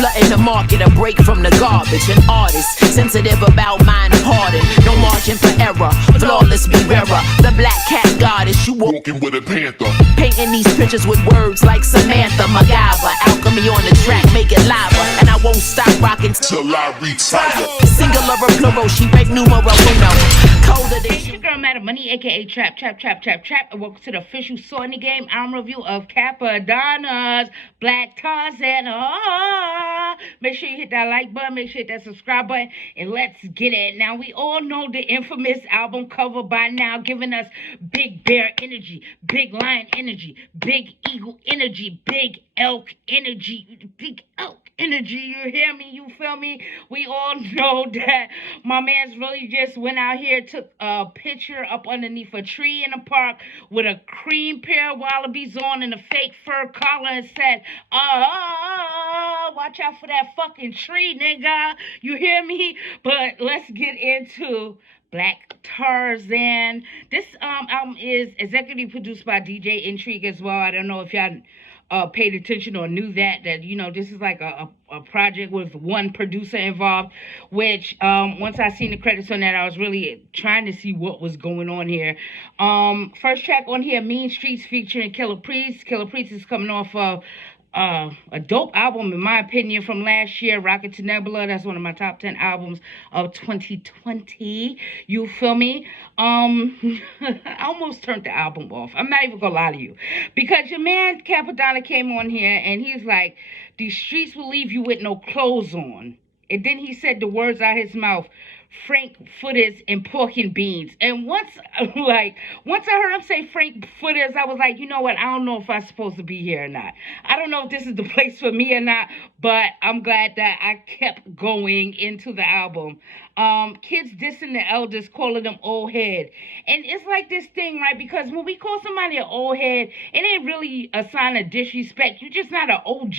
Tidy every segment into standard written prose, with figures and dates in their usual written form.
Flooding the market, a break from the garbage. An artist, sensitive about mind pardon. No margin for error, flawless be bearer. The black cat goddess, you walking with a panther. Painting these pictures with words like Samantha, MacGyver. Alchemy on the track, make it lava. And I won't stop rocking till I retire. Singular or plural, she break numero uno. Colder than It's your girl, Madam Money, aka Trap. And welcome to the official Sony Game album review of Cappadonna's Black Tarrzann. Make sure you hit that like button, make sure you hit that subscribe button, and let's get it. Now, we all know the infamous album cover by now, giving us big bear energy, big lion energy, big eagle energy, big elk energy, you hear me, you feel me? We all know that my man's really just went out here, took a picture up underneath a tree in the park with a cream pair of wallabies on and a fake fur collar and said, watch out for that fucking tree, nigga. You hear me? But let's get into Black Tarrzann. This album is executively produced by DJ Intrigue as well. I don't know if y'all paid attention or knew that you know, this is like a project with one producer involved, which once I seen the credits on that, I was really trying to see what was going on here. First track on here, Mean Streets, featuring Keller. Keller is coming off of a dope album, in my opinion, from last year, Rocket to Nebula. That's one of my top 10 albums of 2020. You feel me? I almost turned the album off. I'm not even gonna lie to you, because your man Cappadonna came on here and he's like, these streets will leave you with no clothes on. And then he said the words out his mouth, Frankfurters and pork and beans. And once I heard him say Frankfurters, I was like, you know what? I don't know if I'm supposed to be here or not. I don't know if this is the place for me or not, but I'm glad that I kept going into the album. Kids dissing the elders, calling them old head. And it's like this thing, right? Because when we call somebody an old head, it ain't really a sign of disrespect. You're just not an OG.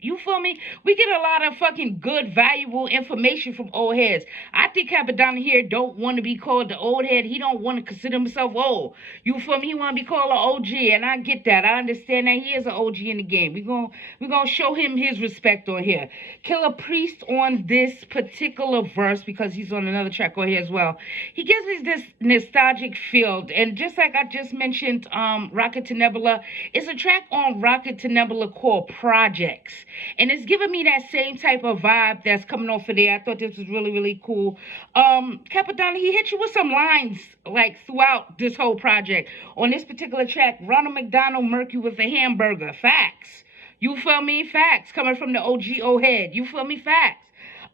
You feel me? We get a lot of fucking good, valuable information from old heads. I think Cappadonna here don't want to be called the old head. He don't want to consider himself old. You feel me? He want to be called an OG, and I get that. I understand that he is an OG in the game. We're gonna show him his respect on here. Killer Priest on this particular verse, because he's on another track on here as well. He gives me this nostalgic feel, and just like I just mentioned, Rocket to Nebula, it's a track on Rocket to Nebula called Projects, and it's giving me that same type of vibe that's coming off of there. I thought this was really, really cool. Cappadonna, he hit you with some lines like throughout this whole project. On this particular track, Ronald McDonald murky with a hamburger. Facts. You feel me? Facts. Coming from the OG old head. You feel me? Facts.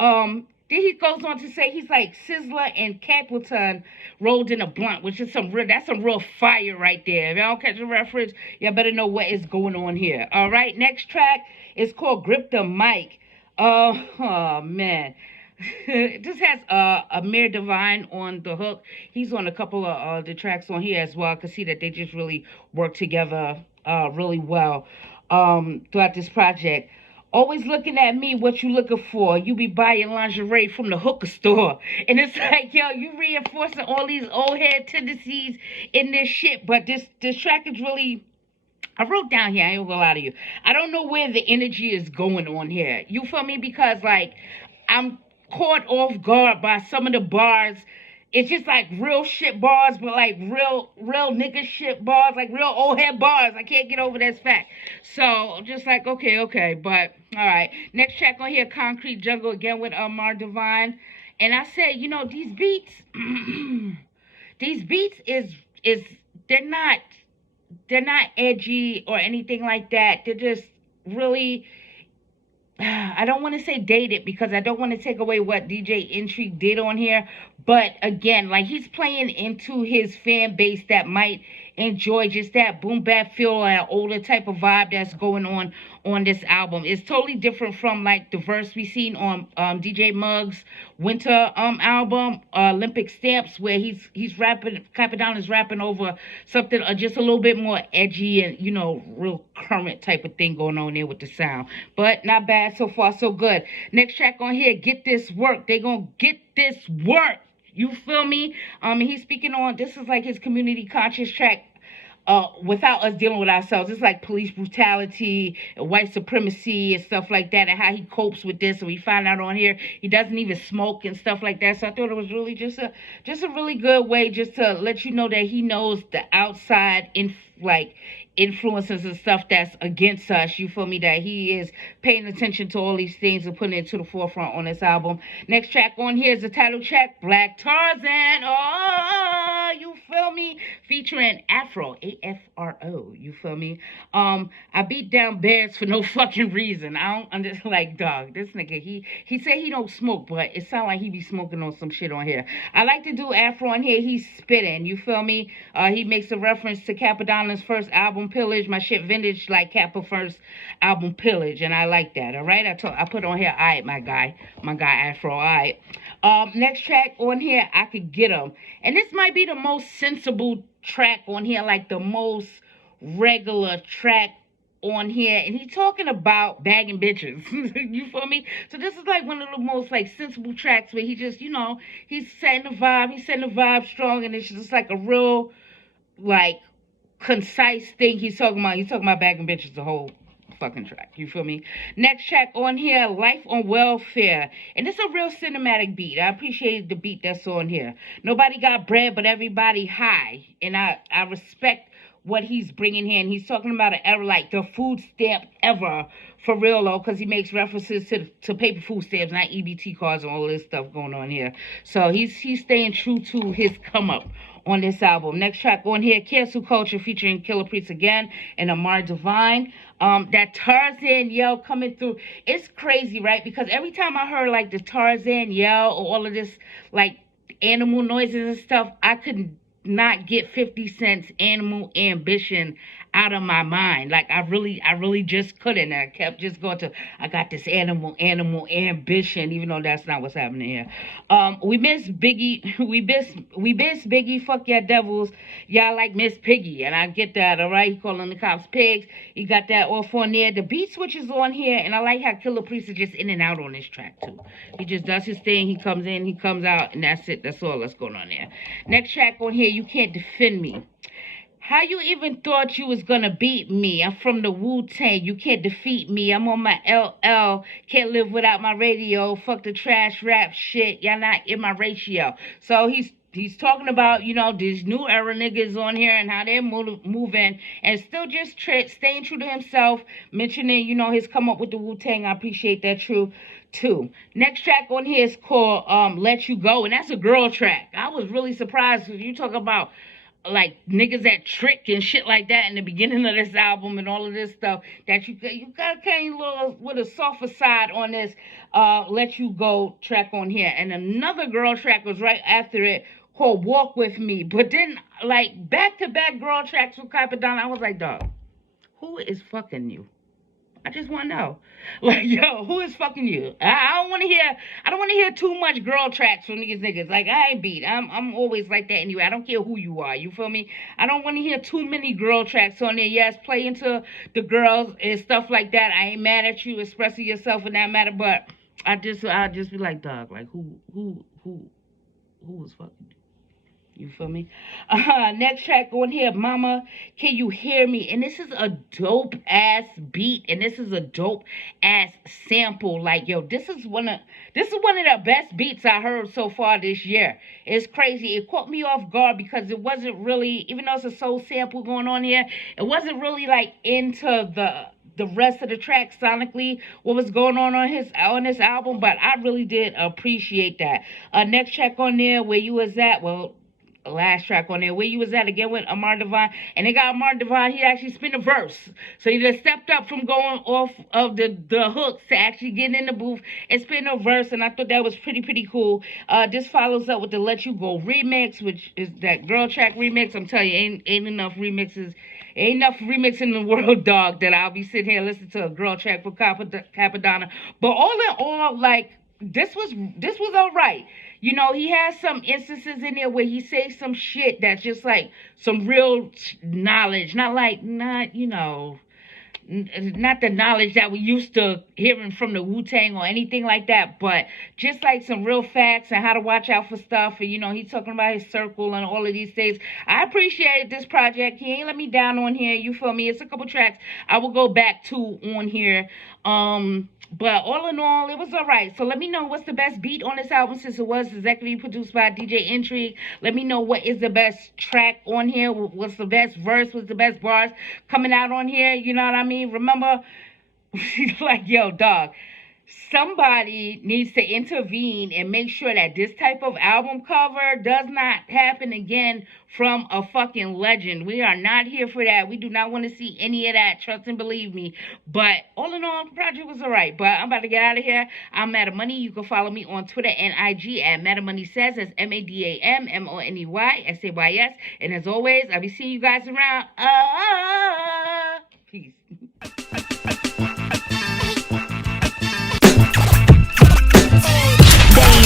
Then he goes on to say he's like Sizzler and Capleton rolled in a blunt, which is some real fire right there. If y'all don't catch the reference, y'all better know what is going on here. All right, next track is called Grip the Mic. Oh man. This has Amir Divine on the hook. He's on a couple of the tracks on here as well. I can see that they just really work together really well throughout this project. Always looking at me, what you looking for? You be buying lingerie from the hooker store. And it's like, yo, you reinforcing all these old head tendencies in this shit. But this track is really, I wrote down here, I ain't gonna lie to you, I don't know where the energy is going on here. You feel me? Because like, I'm caught off guard by some of the bars. It's just like real shit bars, but like real nigga shit bars, like real old head bars. I can't get over that fact. So just like, okay, but all right. Next track on here, Concrete Jungle, again with Amar Divine. And I said, you know, these beats, is they're not edgy or anything like that. They're just really, I don't want to say dated, because I don't want to take away what DJ Intrigue did on here. But again, like, he's playing into his fan base that might enjoy just that boom bap feel or an older type of vibe that's going on this album. It's totally different from like the verse we seen on DJ Muggs' Winter album, Olympic Stamps, where he's rapping, Cappadonna's rapping over something just a little bit more edgy and, you know, real current type of thing going on there with the sound. But not bad so far, so good. Next track on here, Get This Work. They gonna get this work. You feel me? He's speaking on, this is like his community conscious track. without us dealing with ourselves. It's like police brutality, white supremacy, and stuff like that, and how he copes with this. And we find out on here he doesn't even smoke and stuff like that. So I thought it was really just a really good way just to let you know that he knows the outside influences and stuff that's against us. You feel me? That he is paying attention to all these things and putting it to the forefront on this album. Next track on here is the title track, Black Tarrzann. Oh, you feel me? Featuring Afro, AFRO. You feel me? I beat down bears for no fucking reason. I'm just like, dog, this nigga, he said he don't smoke, but it sound like he be smoking on some shit on here. I like to do Afro on here. He's spitting. You feel me? He makes a reference to Cappadonna's first album, Pillage. My shit vintage like Kappa first album, Pillage, and I like that. All right, I put on here. All right, my guy Afro. All right. Next track on here, I Could Get 'Em, and this might be the most sensible track on here, like the most regular track on here, and he's talking about bagging bitches. You feel me? So this is like one of the most like sensible tracks where he just, he's setting the vibe strong, and it's just like a real like concise thing he's talking about. He's talking about bagging bitches the whole fucking track. You feel me? Next track on here, Life on Welfare. And it's a real cinematic beat. I appreciate the beat that's on here. Nobody got bread, but everybody high. And I respect what he's bringing here. And he's talking about an era like the food stamp era. For real, though, because he makes references to paper food stamps, not EBT cards and all this stuff going on here. So he's staying true to his come up on this album. Next track on here, Cancel Culture featuring Killer Priest again and Amar Divine. That Tarrzann yell coming through, it's crazy, right? Because every time I heard like the Tarrzann yell or all of this like animal noises and stuff, I could not get 50 Cent's Animal Ambition out of my mind. Like I really just couldn't. I kept just going to, I got this animal ambition, even though that's not what's happening here. We miss Biggie. We miss Biggie. Fuck ya devils. Y'all like Miss Piggy, and I get that. All right, he calling the cops pigs. He got that off on there. The beat switches on here, and I like how Killer Priest is just in and out on this track too. He just does his thing. He comes in, he comes out, and that's it. That's all that's going on there. Next track on here, You Can't Defend Me. How you even thought you was gonna beat me? I'm from the Wu-Tang. You can't defeat me. I'm on my LL. Can't live without my radio. Fuck the trash rap shit. Y'all not in my ratio. So he's talking about, these new era niggas on here and how they're moving and still just staying true to himself, mentioning, his come up with the Wu-Tang. I appreciate that too. Next track on here is called Let You Go, and that's a girl track. I was really surprised because you talk about like niggas that trick and shit like that in the beginning of this album and all of this stuff, that you got kind of little with a softer side on this Let You Go track on here. And another girl track was right after it called Walk With Me. But then like back to back girl tracks with Cappadonna, I was like, dog, who is fucking you? I just want to know. Like, yo, who is fucking you? I don't want to hear too much girl tracks from these niggas. Like, I ain't beat. I'm always like that anyway. I don't care who you are. You feel me? I don't want to hear too many girl tracks on there. Yes, play into the girls and stuff like that. I ain't mad at you expressing yourself in that matter, but I'll just be like, dog, like who was fucking you? You feel me? Next track on here, Mama, Can You Hear Me? And this is a dope ass beat, and this is a dope ass sample. Like, yo, this is one of the best beats I heard so far this year. It's crazy. It caught me off guard because it wasn't really, even though it's a soul sample going on here, it wasn't really like into the rest of the track sonically, what was going on this album, but I really did appreciate that. Next track on there, Where You Was At, last track on there, Where You Was At, again with Amar Divine, and they got Amar Divine, he actually spin a verse, so he just stepped up from going off of the hooks to actually getting in the booth and spin a verse, and I thought that was pretty cool. This follows up with the Let You Go remix, which is that girl track remix. I'm telling you, ain't enough remixes. Ain't enough remixing in the world, dog, that I'll be sitting here listening to a girl track for Cappadonna. But all in all, like, this was all right. He has some instances in there where he says some shit that's just like some real knowledge, not not the knowledge that we used to hearing from the Wu-Tang or anything like that, but just like some real facts and how to watch out for stuff. And he's talking about his circle and all of these things. I appreciated this project. He ain't let me down on here, you feel me? It's a couple tracks I will go back to on here. But all in all, it was all right. So let me know what's the best beat on this album, since it was executive produced by DJ Intrigue. Let me know what is the best track on here. What's the best verse? What's the best bars coming out on here? You know what I mean? Remember, like, yo, dog, somebody needs to intervene and make sure that this type of album cover does not happen again from a fucking legend. We are not here for that. We do not want to see any of that. Trust and believe me. But all in all, the project was all right. But I'm about to get out of here. I'm Madam Money. You can follow me on Twitter and IG at Madam Money Says. That's MADAMMONEYSAYS. And as always, I'll be seeing you guys around. Peace.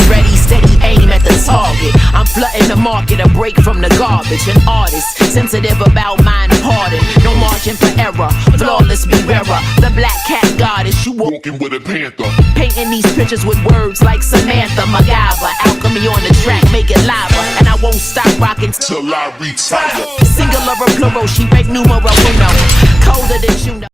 Ready, steady, aim at the target. I'm flooding the market, a break from the garbage. An artist, sensitive about mind pardon. No margin for error, flawless be rarer. The black cat goddess, you walking with a panther. Painting these pictures with words like Samantha, MacGyver. Alchemy on the track, make it lava. And I won't stop rocking till I retire. Singular or plural, she rank numero uno. Colder than you know.